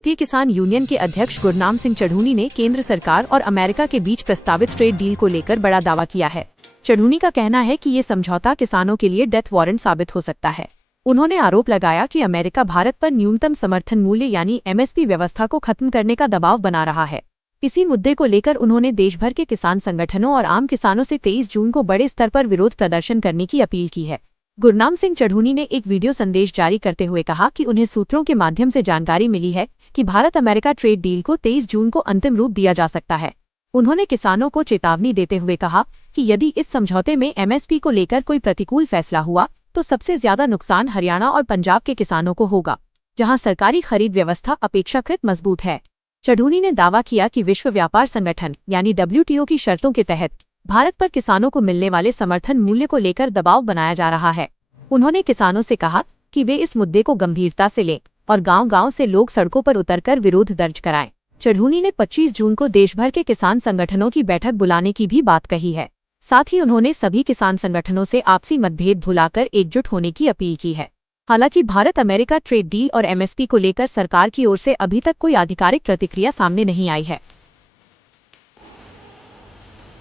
भारतीय किसान यूनियन के अध्यक्ष गुरनाम सिंह चढ़ूनी ने केंद्र सरकार और अमेरिका के बीच प्रस्तावित ट्रेड डील को लेकर बड़ा दावा किया है। चढ़ूनी का कहना है कि ये समझौता किसानों के लिए डेथ वारंट साबित हो सकता है। उन्होंने आरोप लगाया कि अमेरिका भारत पर न्यूनतम समर्थन मूल्य यानी एमएसपी व्यवस्था को खत्म करने का दबाव बना रहा है। इसी मुद्दे को लेकर उन्होंने देश भर के किसान संगठनों और आम किसानों से 23 जून को बड़े स्तर पर विरोध प्रदर्शन करने की अपील की है। गुरनाम सिंह चढ़ूनी ने एक वीडियो संदेश जारी करते हुए कहा कि उन्हें सूत्रों के माध्यम से जानकारी मिली है कि भारत अमेरिका ट्रेड डील को 23 जून को अंतिम रूप दिया जा सकता है। उन्होंने किसानों को चेतावनी देते हुए कहा कि यदि इस समझौते में एमएसपी को लेकर कोई प्रतिकूल फैसला हुआ तो सबसे ज्यादा नुकसान हरियाणा और पंजाब के किसानों को होगा, जहां सरकारी खरीद व्यवस्था अपेक्षाकृत मजबूत है। चढ़ूनी ने दावा किया कि विश्व व्यापार संगठन यानी WTO की शर्तों के तहत भारत पर किसानों को मिलने वाले समर्थन मूल्य को लेकर दबाव बनाया जा रहा है। उन्होंने किसानों से कहा कि वे इस मुद्दे को गंभीरता से लें और गांव-गांव से लोग सड़कों पर उतरकर विरोध दर्ज कराएं। चढ़ूनी ने 25 जून को देश भर के किसान संगठनों की बैठक बुलाने की भी बात कही है। साथ ही उन्होंने सभी किसान संगठनों से आपसी मतभेद भुलाकर एकजुट होने की अपील की है। हालांकि भारत अमेरिका ट्रेड डील और एमएसपी को लेकर सरकार की ओर से अभी तक कोई आधिकारिक प्रतिक्रिया सामने नहीं आई है।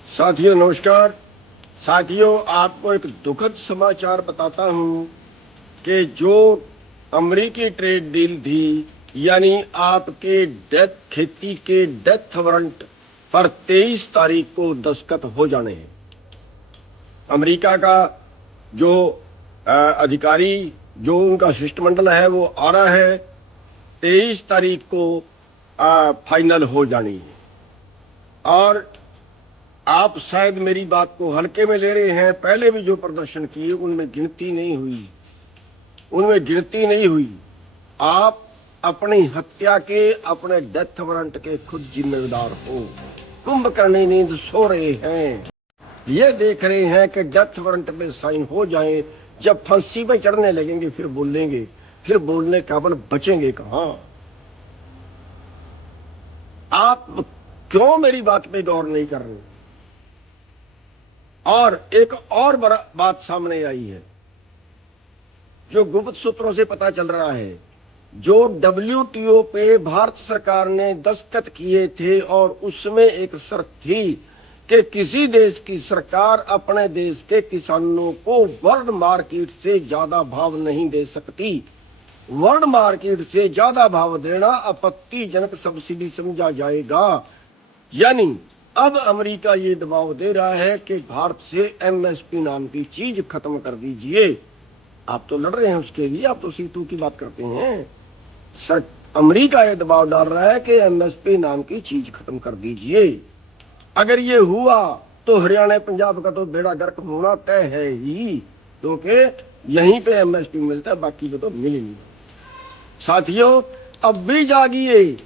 साथियों नमस्कार। साथियों, आपको एक दुखद समाचार बताता हूं कि जो अमेरिकी ट्रेड डील थी यानी आपके खेती के डेथ वारंट पर 23 तारीख को दस्तखत हो जाने हैं। अमेरिका का जो अधिकारी जो उनका शिष्टमंडल है वो आ रहा है, 23 तारीख को फाइनल हो जानी है। और आप शायद मेरी बात को हल्के में ले रहे हैं। पहले भी जो प्रदर्शन किए उनमें गिनती नहीं हुई। आप अपनी हत्या के, अपने डेथ वारंट के खुद जिम्मेदार हो। कुंभकर्णी नींद सो रहे हैं, ये देख रहे हैं कि डेथ वारंट में साइन हो जाएं। जब फांसी पे चढ़ने लगेंगे फिर बोलेंगे, फिर बोलने का बल बचेंगे कहां। आप क्यों मेरी बात पे गौर नहीं कर रहे? और एक और बड़ा बात सामने आई है जो गुप्त सूत्रों से पता चल रहा है। जो WTO पे भारत सरकार ने दस्तखत किए थे और उसमें एक शर्त थी कि किसी देश की सरकार अपने देश के किसानों को वर्ल्ड मार्केट से ज्यादा भाव नहीं दे सकती। वर्ल्ड मार्केट से ज्यादा भाव देना आपत्तिजनक सब्सिडी समझा जाएगा। यानी अब अमेरिका ये दबाव दे रहा है कि भारत से एमएसपी नाम की चीज खत्म कर दीजिए। आप तो लड़ रहे हैं उसके लिए, आप तो C2 की बात करते हैं। सर, अमेरिका ये दबाव डाल रहा है कि एमएसपी नाम की चीज खत्म कर दीजिए। अगर ये हुआ तो हरियाणा पंजाब का तो बेड़ा गर्क होना तय है ही, क्योंकि यहीं पे एमएसपी मिलता है, बाकी को तो मिल ही नहीं। साथियों, अब भी जागिए,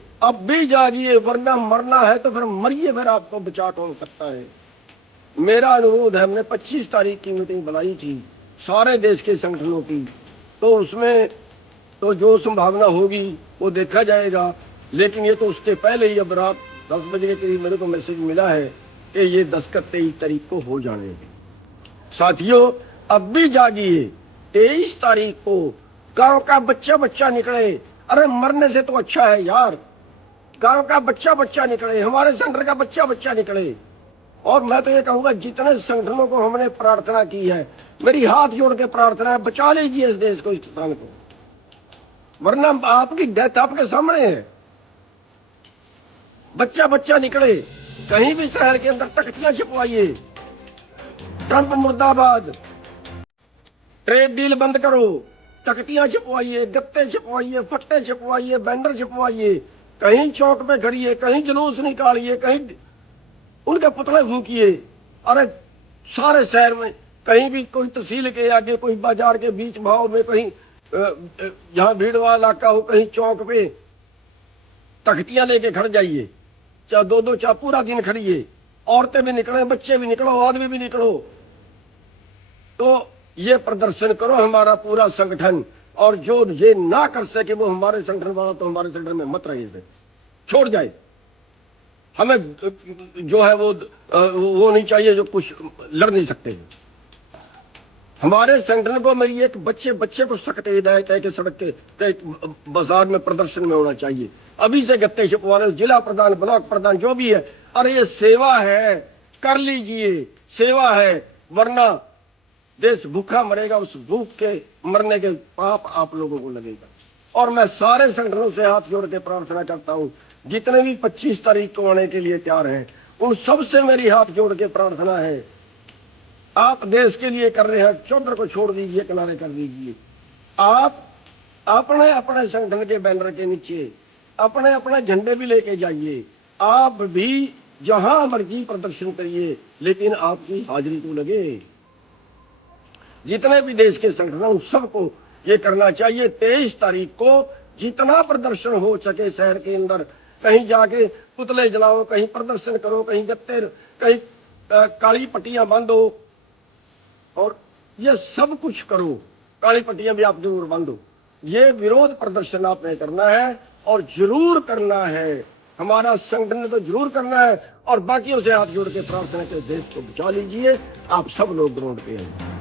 वरना मरना है तो फिर मरिए, फिर आपको बचा कौन सकता है। मेरा अनुरोध है, हमने 25 तारीख की मीटिंग बुलाई थी सारे देश के संगठनों की, तो उसमें तो जो संभावना होगी वो देखा जाएगा। लेकिन ये तो उसके पहले ही अब रात 10 बजे के करीब मेरे को मैसेज मिला है कि ये दस्तखत 23 तारीख को हो जाने हैं। साथियों, अब भी जागिए। 23 तारीख को गांव का बच्चा निकले। अरे मरने से तो अच्छा है यार, गांव का बच्चा निकले, हमारे सेंटर का बच्चा निकले। और मैं तो ये कहूंगा, जितने संगठनों को हमने प्रार्थना की है, मेरी हाथ जोड़ के प्रार्थना है, बचा लीजिए इस देश को, इस किसान को, वरना आपकी डेथ आपके सामने है। बच्चा निकले। कहीं भी शहर के अंदर तख्तियां छपवाइए, ट्रंप मुर्दाबाद, ट्रेड डील बंद करो, तख्तियां छपवाइए, गत्ते छपवाइए, फट्टे छपवाइए, बैनर छपवाइए, कहीं चौक पे खड़िए, कहीं जुलूस निकालिए, कहीं उनके पुतले फूकिए। अरे सारे शहर में कहीं भी, कोई तहसील के आगे, कोई बाजार के बीच भाव में, कहीं जहां भीड़ वाला इलाका हो, कहीं चौक पे तख्तियां लेके खड़ जाइए, चाहे दो चाहे पूरा दिन खड़िए। औरतें भी निकले, बच्चे भी निकलो, आदमी भी निकलो, तो ये प्रदर्शन करो हमारा पूरा संगठन। और जो ये ना कर सके वो हमारे संगठन वाला तो हमारे संगठन में मत रहिए, छोड़ जाए। हमें जो है वो नहीं चाहिए जो कुछ लड़ नहीं सकते। हमारे संगठन को, मेरी एक बच्चे को सख्त हिदायत है कि सड़क के बाजार में प्रदर्शन में होना चाहिए। अभी से गत्ते छिपवाने, जिला प्रधान, ब्लॉक प्रधान, जो भी है, अरे ये सेवा है, कर लीजिए, सेवा है, वरना देश भूखा मरेगा, उस भूख के मरने के पाप आप लोगों को लगेगा। और मैं सारे संगठनों से हाथ जोड़ के प्रार्थना करता हूं, जितने भी 25 तारीख को आने के लिए तैयार हैं, उन सब से मेरी हाथ जोड़ के प्रार्थना है, आप देश के लिए कर रहे हैं, चौधर को छोड़ दीजिए, किनारे कर दीजिए। आप अपने अपने संगठन के बैनर के नीचे अपने अपने झंडे भी लेके जाइए, आप भी जहां मर्जी प्रदर्शन करिए, लेकिन आपकी हाजिरी तो लगे। जितने भी देश के संगठन उन सबको ये करना चाहिए। 23 तारीख को जितना प्रदर्शन हो सके शहर के अंदर, कहीं जाके पुतले जलाओ, कहीं प्रदर्शन करो, कहीं गत्ते, कहीं काली पट्टियां बांधो, और ये सब कुछ करो, काली पट्टियां भी आप जरूर बांधो। ये विरोध प्रदर्शन आपने करना है और जरूर करना है, हमारा संगठन ने तो जरूर करना है, और बाकियों से हाथ जोड़ के प्रार्थना के देश को बचा लीजिए। आप सब लोग ग्राउंड पे हैं।